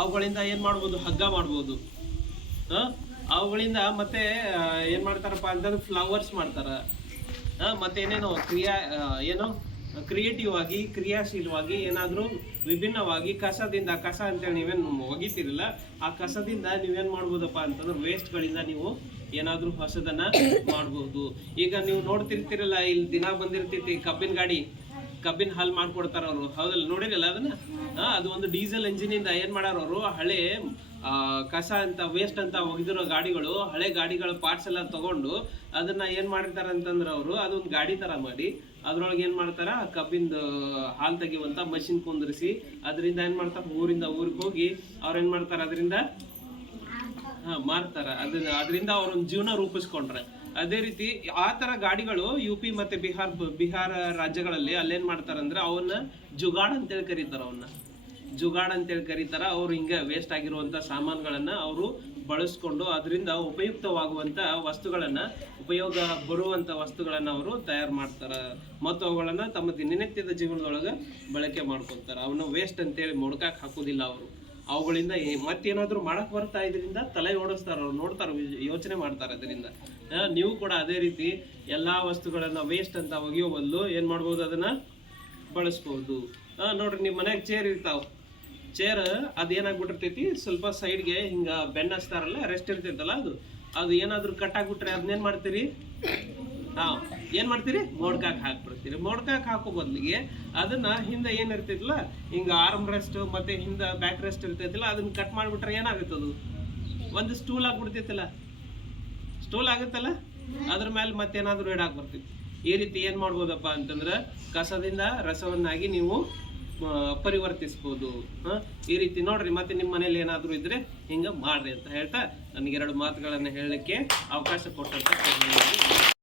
ಅವುಗಳಿಂದ ಏನ್ ಮಾಡ್ಬೋದು? ಹಗ್ಗ ಮಾಡ್ಬೋದು? ಅವುಗಳಿಂದ ಮತ್ತೆ ಏನು ಮಾಡ್ತಾರಪ್ಪ ಅಂತಂದ್ರೆ ಫ್ಲವರ್ಸ್ ಮಾಡ್ತಾರ. ಮತ್ತೆ ಏನೇನೋ ಕ್ರಿಯಾ ಏನು? ಕ್ರಿಯೇಟಿವ್ ಆಗಿ, ಕ್ರಿಯಾಶೀಲವಾಗಿ, ಏನಾದರೂ ವಿಭಿನ್ನವಾಗಿ ಕಸದಿಂದ, ಕಸ ಅಂತೇಳಿ ನೀವೇನು ಒಗಿತಿರಲ್ಲ, ಆ ಕಸದಿಂದ ನೀವೇನು ಮಾಡ್ಬೋದಪ್ಪ ಅಂತಂದ್ರೆ ವೇಸ್ಟ್ ಗಳಿಂದ ನೀವು ಏನಾದರೂ ಹೊಸದನ್ನ ಮಾಡ್ಬೋದು. ಈಗ ನೀವು ನೋಡ್ತಿರ್ತಿರಲ್ಲ, ಇಲ್ಲಿ ದಿನ ಬಂದಿರ್ತೈತಿ, ಕಬ್ಬಿನ ಗಾಡಿ, ಕಬ್ಬಿನ ಹಾಲ್ ಮಾಡ್ಕೊಡ್ತಾರ ಅವರು ಹೌದಲ್ಲ? ನೋಡಿರಲ್ಲ ಅದನ್ನ? ಅದು ಒಂದು ಡೀಸೆಲ್ ಎಂಜಿನ್ ಇಂದ ಏನ್ ಮಾಡೋರು ಹಳೆ ಕಸ ಅಂತ ವೇಸ್ಟ್ ಅಂತ ಒಗೆದಿರೋ ಗಾಡಿಗಳು, ಹಳೆ ಗಾಡಿಗಳ ಪಾರ್ಟ್ಸ್ ಎಲ್ಲ ತಗೊಂಡು ಅದನ್ನ ಏನ್ ಮಾಡಿರ್ತಾರೆ ಅಂತಂದ್ರೆ ಅವರು, ಅದೊಂದು ಗಾಡಿ ತರ ಮಾಡಿ, ಅದ್ರೊಳಗೆ ಏನ್ ಮಾಡ್ತಾರ? ಕಬ್ಬಿಂದ ಹಾಲ್ ತೆಗಿಯುವಂತ ಮಷಿನ್ ಕುಂದ್ರಿಸಿ, ಅದರಿಂದ ಏನ್ ಮಾಡ್ತಾರ? ಊರಿಂದ ಊರಿಗೆ ಹೋಗಿ ಅವ್ರ ಏನ್ ಮಾಡ್ತಾರ ಅದರಿಂದ? ಹಾ, ಮಾರ್ತಾರ. ಅದನ್ನ ಅದರಿಂದ ಅವ್ರೊಂದ್ ಜೀವನ ರೂಪಿಸ್ಕೊಂಡ್ರೆ. ಅದೇ ರೀತಿ ಆ ತರ ಗಾಡಿಗಳು ಯು ಪಿ ಮತ್ತೆ ಬಿಹಾರ್, ಬಿಹಾರ ರಾಜ್ಯಗಳಲ್ಲಿ ಅಲ್ಲೇನ್ ಮಾಡ್ತಾರಂದ್ರೆ ಅವನ್ನ ಜುಗಾಡ್ ಅಂತೇಳಿ ಕರೀತಾರ ಅವನ್ನ ಜುಗಾಡ್ ಅಂತೇಳಿ ಕರೀತಾರ, ಅವ್ರು ಹಿಂಗೆ ವೇಸ್ಟ್ ಆಗಿರುವಂತ ಸಾಮಾನುಗಳನ್ನ ಅವರು ಬಳಸ್ಕೊಂಡು ಅದರಿಂದ ಉಪಯುಕ್ತವಾಗುವಂತ ವಸ್ತುಗಳನ್ನ, ಉಪಯೋಗ ಬರುವಂತ ವಸ್ತುಗಳನ್ನ ಅವರು ತಯಾರು ಮಾಡ್ತಾರ. ಮತ್ತು ಅವುಗಳನ್ನು ತಮ್ಮ ದಿನನಿತ್ಯದ ಜೀವನದೊಳಗೆ ಬಳಕೆ ಮಾಡ್ಕೊಂತಾರ. ಅವನ್ನ ವೇಸ್ಟ್ ಅಂತೇಳಿ ಮುಡ್ಕಾಕ್ ಹಾಕೋದಿಲ್ಲ ಅವರು. ಅವುಗಳಿಂದ ಮತ್ತೇನಾದರೂ ಮಾಡಕ್ಕೆ ಮಾಡಕ್ ಬರ್ತಾ ಇದರಿಂದ ತಲೆ ಓಡಿಸ್ತಾರೆ, ಅವ್ರು ನೋಡ್ತಾರೆ ಯೋಚನೆ ಮಾಡ್ತಾರೆ ಅದರಿಂದ. ನೀವು ಕೂಡ ಅದೇ ರೀತಿ ಎಲ್ಲಾ ವಸ್ತುಗಳನ್ನ ವೇಸ್ಟ್ ಅಂತ ಒಗೆಯೋ ಬದಲು ಏನು ಮಾಡ್ಬೋದು ಅದನ್ನ ಬಳಸ್ಬೋದು. ನೋಡ್ರಿ, ನಿಮ್ ಮನ್ಯಾಗ ಚೇರ್ ಇರ್ತಾವ. ಚೇರ್ ಅದೇನಾಗ್ಬಿಟ್ಟಿರ್ತೈತಿ ಸ್ವಲ್ಪ ಸೈಡ್ಗೆ ಹಿಂಗ ಬೆನ್ನ ಹಚ್ತಾರಲ್ಲ ರೆಸ್ಟ್ ಇರ್ತೈತಲ್ಲ ಅದು. ಅದು ಏನಾದರೂ ಕಟ್ ಆಗ್ಬಿಟ್ರೆ ಅದನ್ನೇನ್ ಮಾಡ್ತೀರಿ? ಹಾ, ಏನು ಮಾಡ್ತೀರಿ? ಮೋಡ್ಕಾಕ್ ಹಾಕ್ಬಿಡ್ತೀರಿ. ಮೋಡ್ಕಾಕ್ ಹಾಕೋ ಬದ್ಲಿಗೆ ಅದನ್ನ ಹಿಂದೆ ಏನು ಇರ್ತಿದ್ಲ ಹಿಂಗ ಆರ್ಮ್ ರೆಸ್ಟ್ ಮತ್ತೆ ಹಿಂದೆ ಬ್ಯಾಕ್ ರೆಸ್ಟ್ ಇರ್ತೈತಿಲ್ಲ, ಅದನ್ನ ಕಟ್ ಮಾಡಿಬಿಟ್ರೆ ಏನಾಗುತ್ತೆ ಅದು ಒಂದು ಸ್ಟೂಲ್ ಆಗ್ಬಿಡ್ತೈತಲ್ಲ. ಸ್ಟೂಲ್ ಆಗುತ್ತಲ್ಲ? ಅದ್ರ ಮೇಲೆ ಮತ್ತೇನಾದ್ರೂ ಇಡಾಕ್ ಬರ್ತೈತಿ ಈ ರೀತಿ ಏನು ಮಾಡ್ಬೋದಪ್ಪ ಅಂತಂದ್ರೆ ಕಸದಿಂದ ರಸವನ್ನಾಗಿ ನೀವು ಪರಿವರ್ತಿಸ್ಬೋದು? ಈ ರೀತಿ ನೋಡ್ರಿ, ಮತ್ತೆ ನಿಮ್ಮ ಮನೇಲಿ ಏನಾದರೂ ಇದ್ರೆ ಹಿಂಗ ಮಾಡ್ರಿ ಅಂತ ಹೇಳ್ತಾ, ನನಗೆ ಎರಡು ಮಾತುಗಳನ್ನ ಹೇಳಲಿಕ್ಕೆ ಅವಕಾಶ ಕೊಟ್ಟಂತ